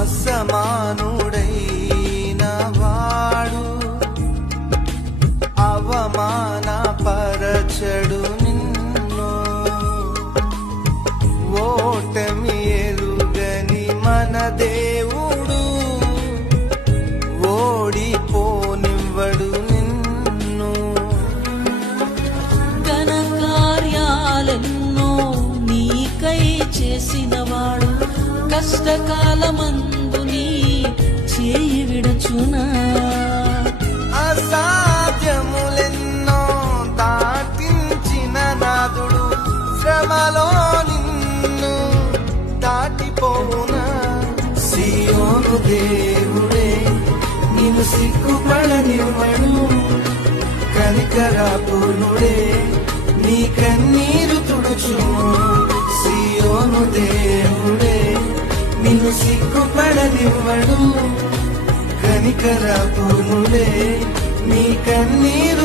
అసమానుడైన వాడు అవమానపరచడు నిన్ను. ఓటమి ఎరుగని మన దేవుడు ఓడిపోనివ్వడు నిన్ను. ఘన కార్యాలెన్నో నీకై చేసినవాడు కష్టకాలమందు నీ చేయి విడచునా. అసాధ్యములెన్నో దాటించిన నాదుడు శ్రమలో నిన్ను దాటిపోవునా. సియోను దేవుడే నిన్ను సిగ్గుపడనివ్వడు, కనికరాపురుడే నీ కన్నీరు తుడుచును. సియోను దేవుడే నిన్ను సిగ్గుపడనివ్వడు, కనికరాపురుడే నీ కన్నీరు